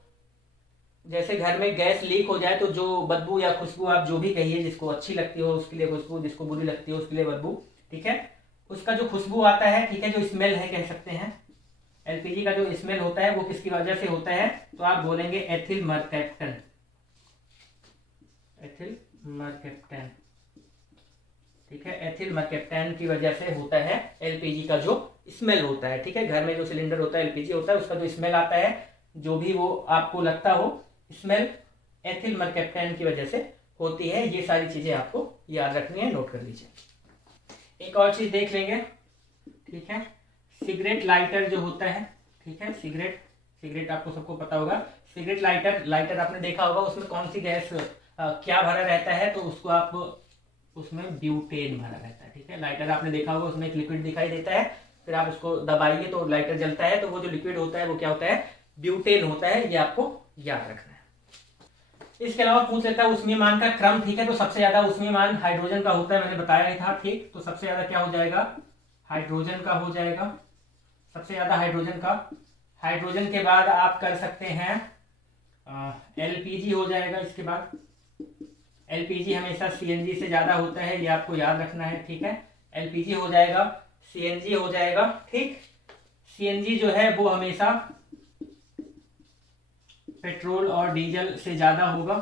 जैसे घर में गैस लीक हो जाए तो जो बदबू या खुशबू, आप जो भी कहिए, जिसको अच्छी लगती हो उसके लिए खुशबू, जिसको बुरी लगती हो उसके लिए बदबू, ठीक है, उसका जो खुशबू आता है, ठीक है, जो स्मेल है कह सकते हैं, एलपीजी का जो स्मेल होता है वो किसकी वजह से होता है, तो आप बोलेंगे एथिल मर्कैप्टन, एथिल मर्कैप्टन, ठीक है, एथिल मर्कैप्टन की वजह से होता है एलपीजी का जो स्मेल होता है, ठीक है। घर में जो सिलेंडर होता है एलपीजी होता है उसका जो स्मेल आता है, जो भी वो आपको लगता हो स्मेल, एथिल मर्कैप्टन की वजह से होती है। ये सारी चीजें आपको याद रखनी है, नोट कर लीजिए। एक और चीज देख लेंगे, ठीक है, सिगरेट लाइटर जो होता है, ठीक है, सिगरेट आपको सबको पता होगा। सिगरेट लाइटर आपने देखा होगा, उसमें कौन सी गैस क्या भरा रहता है, तो उसको आप उसमें ब्यूटेन भरा रहता है, ठीक है। लाइटर आपने देखा होगा, उसमें एक लिक्विड दिखाई देता है, फिर आप उसको दबाइए तो लाइटर जलता है, तो वो जो लिक्विड होता है वो क्या होता है, ब्यूटेन होता है, ये आपको याद रखना है। इसके अलावा पूछ लेता है उष्मीयमान का क्रम, ठीक है, तो सबसे ज्यादा उष्मीयमान हाइड्रोजन का होता है, मैंने बताया ही था, ठीक। तो सबसे ज्यादा क्या हो जाएगा, हाइड्रोजन का हो जाएगा, सबसे ज्यादा हाइड्रोजन का। हाइड्रोजन के बाद आप कर सकते हैं एलपीजी हो जाएगा। इसके बाद एलपीजी हमेशा सीएनजी से ज्यादा होता है, ये आपको याद रखना है, ठीक है। एलपीजी हो जाएगा, सीएनजी हो जाएगा, ठीक। सीएनजी जो है वो हमेशा पेट्रोल और डीजल से ज्यादा होगा,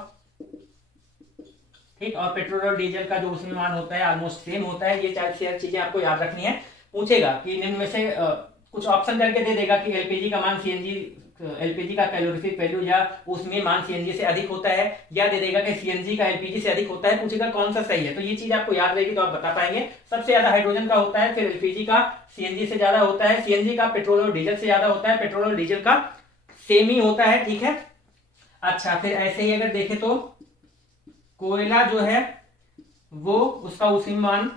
ठीक। और पेट्रोल और डीजल का जो उष्मीयमान होता है ऑलमोस्ट सेम होता है। ये चार चीजें आपको याद रखनी है। पूछेगा कि इनमें से कुछ ऑप्शन करके दे देगा कि एलपीजी का मान एलपीजी का कैलोरीफिक वैल्यू या उष्मीयमान सीएनजी से अधिक होता है, या दे देगा कि सीएनजी का एलपीजी से अधिक होता है। पूछेगा कौन सा सही है, तो ये चीज आपको याद रहेगी तो आप बता पाएंगे। सबसे ज्यादा हाइड्रोजन का होता है, फिर एलपीजी का सीएनजी से ज्यादा होता है, सीएनजी का पेट्रोल और डीजल से ज्यादा होता है, पेट्रोल और डीजल का सेम ही होता है, ठीक है। अच्छा, फिर ऐसे ही अगर देखें तो कोयला जो है वो उसका उष्मीयमान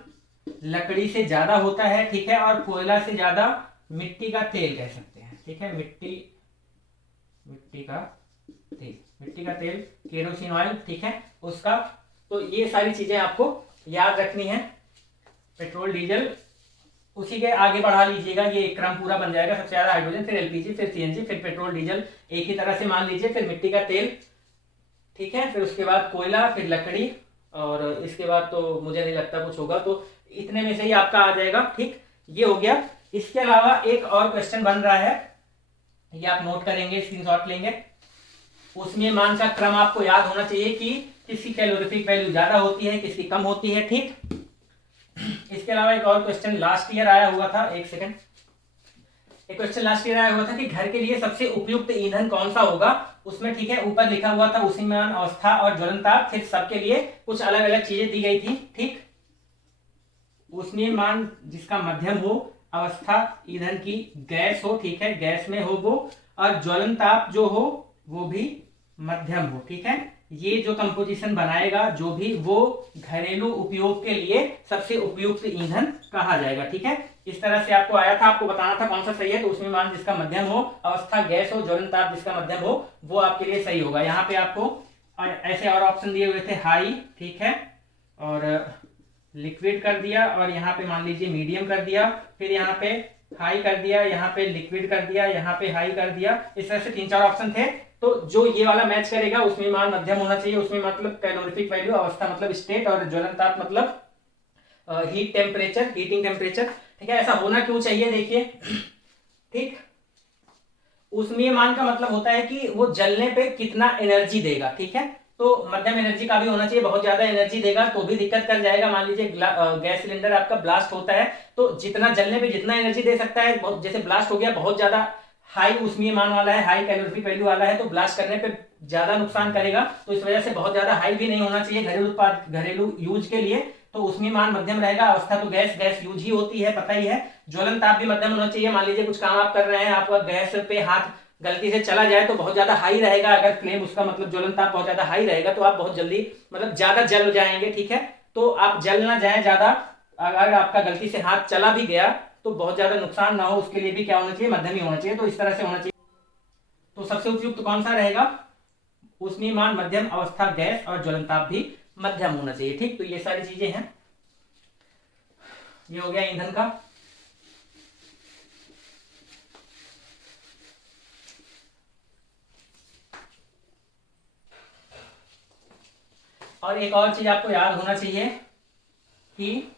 लकड़ी से ज्यादा होता है, ठीक है। और कोयला से ज्यादा मिट्टी का तेल कह सकते हैं, ठीक है, मिट्टी का तेल केरोसिन ऑयल, ठीक है, उसका तो ये सारी चीजें आपको याद रखनी है। पेट्रोल डीजल उसी के आगे बढ़ा लीजिएगा, ये एक क्रम पूरा बन जाएगा। सबसे ज्यादा हाइड्रोजन, फिर एलपीजी, फिर सीएनजी, फिर पेट्रोल डीजल, एक ही तरह से मान लीजिए, फिर मिट्टी का तेल, ठीक है, फिर उसके बाद कोयला, फिर लकड़ी, और इसके बाद तो मुझे नहीं लगता कुछ होगा, तो इतने में से ही आपका आ जाएगा। ठीक, ये हो गया। इसके अलावा एक और क्वेश्चन बन रहा है, ये आप नोट करेंगे, स्क्रीनशॉट लेंगे। उसमें मान का क्रम आपको याद होना चाहिए कि किसकी कैलोरीफिक वैल्यू ज्यादा होती है, किसकी कम होती है। ठीक, इसके अलावा एक और क्वेश्चन लास्ट ईयर आया हुआ था, एक सेकंड, एक क्वेश्चन लास्ट ईयर आया हुआ था कि घर के लिए सबसे उपयुक्त ईंधन कौन सा होगा। उसमें ठीक है ऊपर लिखा हुआ था उष्मीयमान अवस्था और ज्वलनताप, फिर सबके लिए कुछ अलग अलग चीजें दी गई थी। ठीक, उष्मीयमान जिसका मध्यम हो, अवस्था ईंधन की गैस हो, ठीक है, गैस में हो वो, और ज्वलनताप जो हो वो भी मध्यम हो। ठीक है, ये जो कंपोजिशन बनाएगा जो भी, वो घरेलू उपयोग के लिए सबसे उपयुक्त ईंधन कहा जाएगा। ठीक है, इस तरह से आपको आया था, आपको बताना था कौन सा सही है। तो उसमें मान जिसका मध्यम हो, अवस्था गैस हो, ज्वलनताप जिसका मध्यम हो, वो आपके लिए सही होगा। यहाँ पे आपको ऐसे और ऑप्शन दिए हुए थे, हाई, ठीक है, और लिक्विड कर दिया, और यहाँ पे मान लीजिए मीडियम कर दिया, फिर यहाँ पे हाई कर दिया, यहाँ पे लिक्विड कर दिया, यहाँ पे हाई कर दिया। इस तरह से 3-4 ऑप्शन थे। तो जो ये वाला मैच करेगा उसमें मान मध्यम होना चाहिए। उसमें मतलब कैलोरीफिक वैल्यू, अवस्था मतलब स्टेट, और ज्वलनताप मतलब हीट टेम्परेचर, हीटिंग टेम्परेचर। ठीक है, ऐसा होना क्यों चाहिए, देखिए। ठीक, उसमें मान का मतलब होता है कि वो जलने पे कितना एनर्जी देगा। ठीक है, तो मध्यम एनर्जी का भी होना चाहिए। बहुत ज्यादा एनर्जी देगा तो भी दिक्कत कर जाएगा। मान लीजिए गैस सिलेंडर आपका ब्लास्ट होता है, तो जितना जलने पे जितना एनर्जी दे सकता है, जैसे ब्लास्ट हो गया, बहुत ज्यादा हाई उष्मीयमान वाला है, हाई कैलोरीफिक वैल्यू वाला है, तो ब्लास्ट करने पे ज्यादा नुकसान करेगा। तो इस वजह से बहुत ज्यादा हाई भी नहीं होना चाहिए घरेलू उत्पाद, घरेलू यूज के लिए। तो उष्मीयमान मध्यम रहेगा। अवस्था तो गैस यूज ही होती है, पता ही है। ज्वलनताप भी मध्यम होना चाहिए। मान लीजिए कुछ काम आप कर रहे हैं, आपका गैस पे हाथ गलती से चला जाए तो बहुत ज्यादा हाई रहेगा। अगर फ्लेम उसका मतलब ज्वलनताप बहुत ज्यादा हाई रहेगा, तो आप बहुत जल्दी मतलब ज्यादा जल जाएंगे। ठीक है, तो आप जल ना जाए ज्यादा। अगर आपका गलती से हाथ चला भी गया तो बहुत ज्यादा नुकसान ना हो, उसके लिए भी क्या होना चाहिए, मध्यम ही होना चाहिए। तो इस तरह से होना चाहिए। तो सबसे उपयुक्त कौन सा रहेगा, उष्मीयमान मध्यम, अवस्था गैस, और ज्वलनताप भी मध्यम होना चाहिए। ठीक, तो ये सारी चीजें हैं। ये हो गया ईंधन का। और एक और चीज आपको याद होना चाहिए कि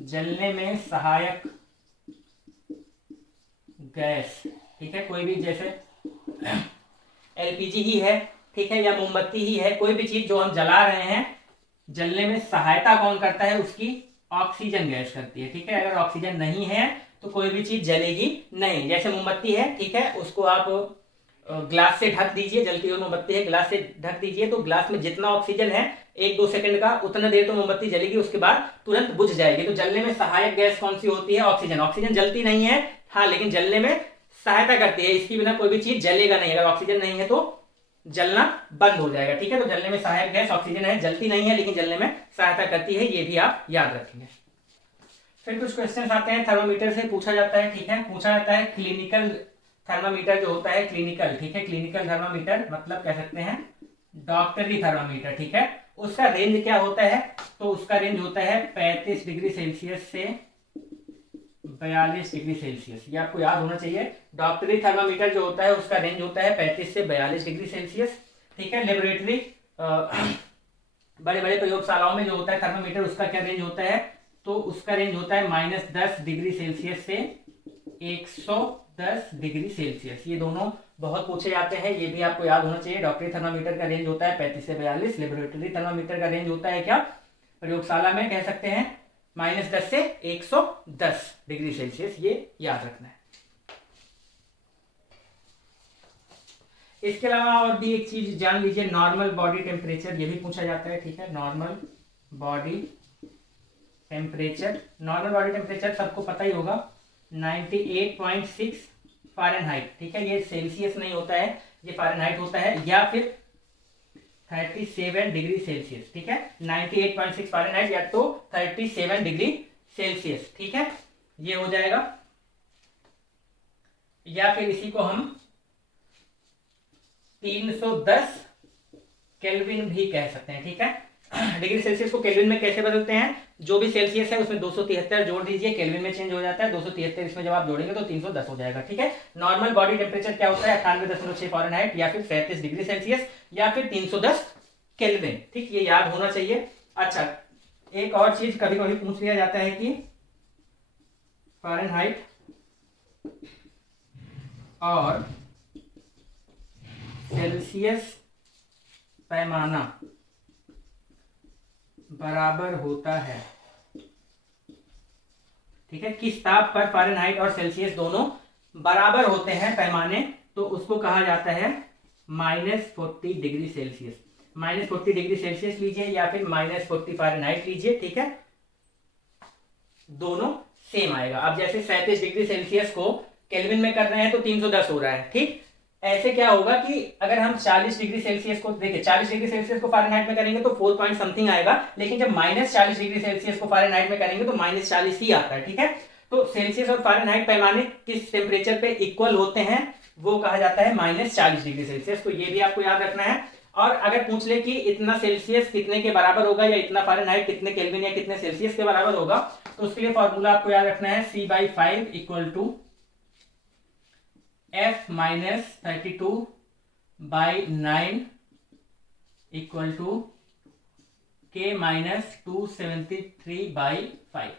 जलने में सहायक गैस, ठीक है, कोई भी जैसे एलपीजी ही है, ठीक है, या मोमबत्ती ही है, कोई भी चीज जो हम जला रहे हैं, जलने में सहायता कौन करता है, उसकी ऑक्सीजन गैस करती है। ठीक है, अगर ऑक्सीजन नहीं है तो कोई भी चीज जलेगी नहीं। जैसे मोमबत्ती है, ठीक है, उसको आप ग्लास से ढक दीजिए, जलती हुई मोमबत्ती है, ग्लास से ढक दीजिए, तो ग्लास में जितना ऑक्सीजन है 1-2 सेकंड का, उतना देर तो मोमबत्ती जलेगी, उसके बाद तुरंत बुझ जाएगी। तो जलने में सहायक गैस कौन सी होती है, ऑक्सीजन। ऑक्सीजन जलती नहीं है, हाँ, लेकिन जलने में सहायता करती है। इसके बिना कोई भी चीज जलेगा नहीं। अगर ऑक्सीजन नहीं है तो जलना बंद हो जाएगा। ठीक है, तो जलने में सहायक गैस ऑक्सीजन है, जलती नहीं है लेकिन जलने में सहायता करती है, ये भी आप याद रखेंगे। फिर कुछ क्वेश्चन आते हैं, थर्मोमीटर से पूछा जाता है। ठीक है, पूछा जाता है क्लिनिकल थर्मामीटर जो होता है, क्लिनिकल, ठीक है, क्लिनिकल थर्मामीटर मतलब कह सकते हैं डॉक्टरी थर्मामीटर। ठीक है, उसका रेंज क्या होता है, तो उसका रेंज होता है 35 डिग्री सेल्सियस से 42 डिग्री सेल्सियस। ये आपको याद होना चाहिए। डॉक्टरी थर्मामीटर जो होता है उसका रेंज होता है 35 से 42 डिग्री सेल्सियस। ठीक है, लेबोरेटरी बड़े बड़े प्रयोगशालाओं में जो होता है थर्मामीटर, उसका क्या रेंज होता है, तो उसका रेंज होता है -10 डिग्री सेल्सियस से 110 डिग्री सेल्सियस। ये दोनों बहुत पूछे जाते हैं, ये भी आपको याद होना चाहिए। डॉक्टरी थर्मामीटर का रेंज होता है 35 से 42, लेबोरेटरी थर्मामीटर का रेंज होता है क्या, प्रयोगशाला में कह सकते हैं -10 से 110 डिग्री सेल्सियस। ये याद रखना है। इसके अलावा और भी एक चीज जान लीजिए, नॉर्मल बॉडी टेम्परेचर, ये भी पूछा जाता है। ठीक है, normal body temperature, normal body temperature सबको पता ही होगा, 98.6 फ़ारेनहाइट। ठीक है, ये सेल्सियस नहीं होता है, ये फ़ारेनहाइट होता है, या फिर 37 डिग्री सेल्सियस। ठीक है, 98.6 फ़ारेनहाइट या तो 37 डिग्री सेल्सियस। ठीक है, ये हो जाएगा। या फिर इसी को हम 310 केल्विन भी कह सकते हैं। ठीक है, डिग्री सेल्सियस को केल्विन में कैसे बदलते हैं, जो भी सेल्सियस है उसमें 273 जोड़ दीजिए, केल्विन में चेंज हो जाता है, 273 इसमें जब आप जोड़ेंगे तो 310 हो जाएगा। ठीक है, नॉर्मल बॉडी टेम्परेचर क्या होता है 98.6 फ़ारेनहाइट या फिर 37 डिग्री सेल्सियस या फिर 310 केल्विन। ठीक, ये याद होना चाहिए। अच्छा, एक और चीज कभी कभी पूछ लिया जाता है कि फ़ारेनहाइट और सेल्सियस पैमाना बराबर होता है। ठीक है, किस ताप पर फ़ारेनहाइट और सेल्सियस दोनों बराबर होते हैं पैमाने, तो उसको कहा जाता है -40 डिग्री सेल्सियस। -40 डिग्री सेल्सियस लीजिए या फिर -40 फ़ारेनहाइट लीजिए। ठीक है, दोनों सेम आएगा। अब जैसे 37 डिग्री सेल्सियस को केल्विन में कर रहे हैं तो 310 हो रहा है। ठीक, ऐसे क्या होगा कि अगर हम 40 डिग्री सेल्सियस को देखिए, 40 डिग्री सेल्सियस को फ़ारेनहाइट में करेंगे तो 4 पॉइंट समथिंग आएगा, लेकिन जब -40 डिग्री सेल्सियस को फ़ारेनहाइट में करेंगे तो -40 ही आता है। ठीक है, तो सेल्सियस और फ़ारेनहाइट पैमाने किस टेम्परेचर पे इक्वल होते हैं वो कहा जाता है -40 डिग्री सेल्सियस। तो ये भी आपको याद रखना है। और अगर पूछ ले कि इतना सेल्सियस कितने के बराबर होगा या इतना फ़ारेनहाइट कितने केल्विन या कितने सेल्सियस के बराबर होगा, तो उसके लिए फॉर्मूला आपको याद रखना है C/5 = F - 32/9 = K - 273/5।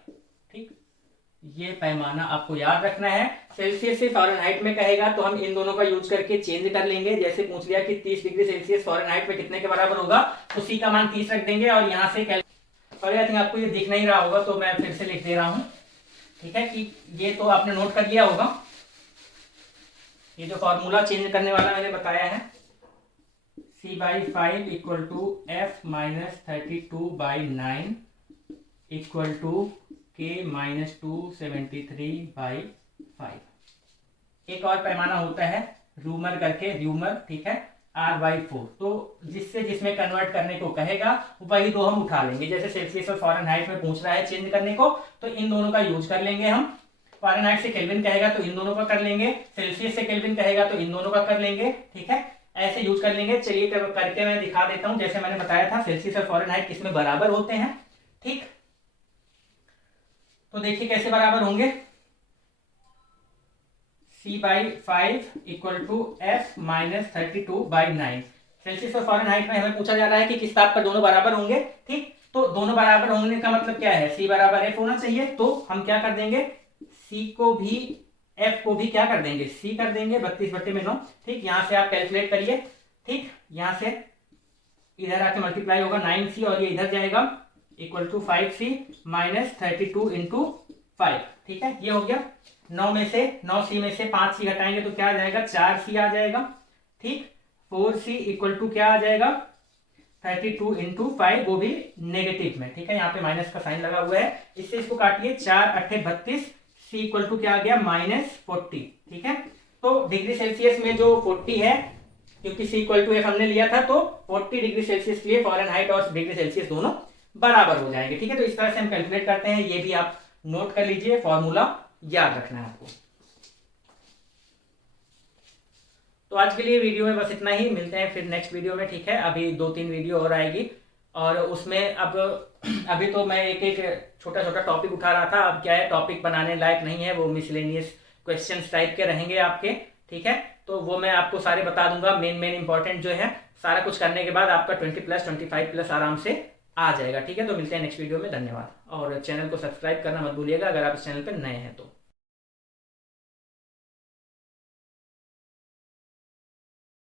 ठीक, ये पैमाना आपको याद रखना है। सेल्सियस से फ़ारेनहाइट में कहेगा तो हम इन दोनों का यूज करके चेंज कर लेंगे। जैसे पूछ लिया कि 30 डिग्री सेल्सियस फ़ारेनहाइट में कितने के बराबर होगा, तो C का मान 30 रख देंगे और यहाँ से सॉरी आई थिंक आपको ये दिख नहीं रहा होगा तो मैं फिर से लिख दे रहा हूँ। ठीक है, कि ये तो आपने नोट कर लिया होगा, ये जो फॉर्मूला चेंज करने वाला मैंने बताया है C/5 = F - 32/9 = K - 273/5। एक और पैमाना होता है रूमर करके, र्यूमर। ठीक है, R/4। तो जिससे जिसमें कन्वर्ट करने को कहेगा वही दो हम उठा लेंगे। जैसे सेल्सियस और फ़ारेनहाइट में पूछ रहा है चेंज करने को तो इन दोनों का यूज कर लेंगे हम। फ़ारेनहाइट से केल्विन कहेगा तो इन दोनों का कर लेंगे, सेल्सियस से केल्विन कहेगा तो इन दोनों का कर लेंगे। ठीक है, ऐसे यूज कर लेंगे। चलिए करके मैं दिखा देता हूं। जैसे मैंने बताया था सेल्सियस और फ़ारेनहाइट किसमें बराबर होते हैं। ठीक, तो देखिए कैसे बराबर होंगे। C/5 = F - 32/9। सेल्सियस और फ़ारेनहाइट में हमें पूछा जा रहा है कि किस ताप पर दोनों बराबर होंगे। ठीक, तो दोनों बराबर होने का मतलब क्या है, C = F होना चाहिए। तो हम क्या कर देंगे, C को भी F को भी क्या कर देंगे, C कर देंगे 32/9। ठीक, यहां से आप कैलकुलेट करिए। ठीक, यहां से इधर आके मल्टीप्लाई होगा 9C और ये इधर जाएगा = 5C - 32 × 5। ठीक है, ये हो गया। 9C में से 5C हटाएंगे तो क्या आ जाएगा, 4C आ जाएगा। ठीक, 4C = क्या आ जाएगा 32 × 5, वो भी नेगेटिव में। ठीक है, यहाँ पे माइनस का साइन लगा हुआ है, इससे इसको काटिए 4 × 8 = 32। C = क्या आ गया -40। ठीक है, तो डिग्री सेल्सियस में जो 40 है, क्योंकि C = F हमने लिया था तो 40 डिग्री सेल्सियस के लिए फ़ारेनहाइट और डिग्री सेल्सियस दोनों बराबर हो जाएंगे। ठीक है, तो इस तरह से हम कैलकुलेट करते हैं। ये भी आप नोट कर लीजिए, फॉर्मूला याद रखना है आपको। तो आज के लिए वीडियो में बस इतना ही, मिलते हैं फिर नेक्स्ट वीडियो में। ठीक है, अभी 2-3 वीडियो और आएगी और उसमें अब अभी तो मैं एक छोटा छोटा टॉपिक उठा रहा था। अब क्या है, टॉपिक बनाने लायक नहीं है, वो मिसलेनियस क्वेश्चंस टाइप के रहेंगे आपके। ठीक है, तो वो मैं आपको सारे बता दूंगा, मेन इंपॉर्टेंट जो है। सारा कुछ करने के बाद आपका 20+, 25+ आराम से आ जाएगा। ठीक है, तो मिलते हैं नेक्स्ट वीडियो में। धन्यवाद, और चैनल को सब्सक्राइब करना मत भूलिएगा अगर आप इस चैनल पर नए हैं तो।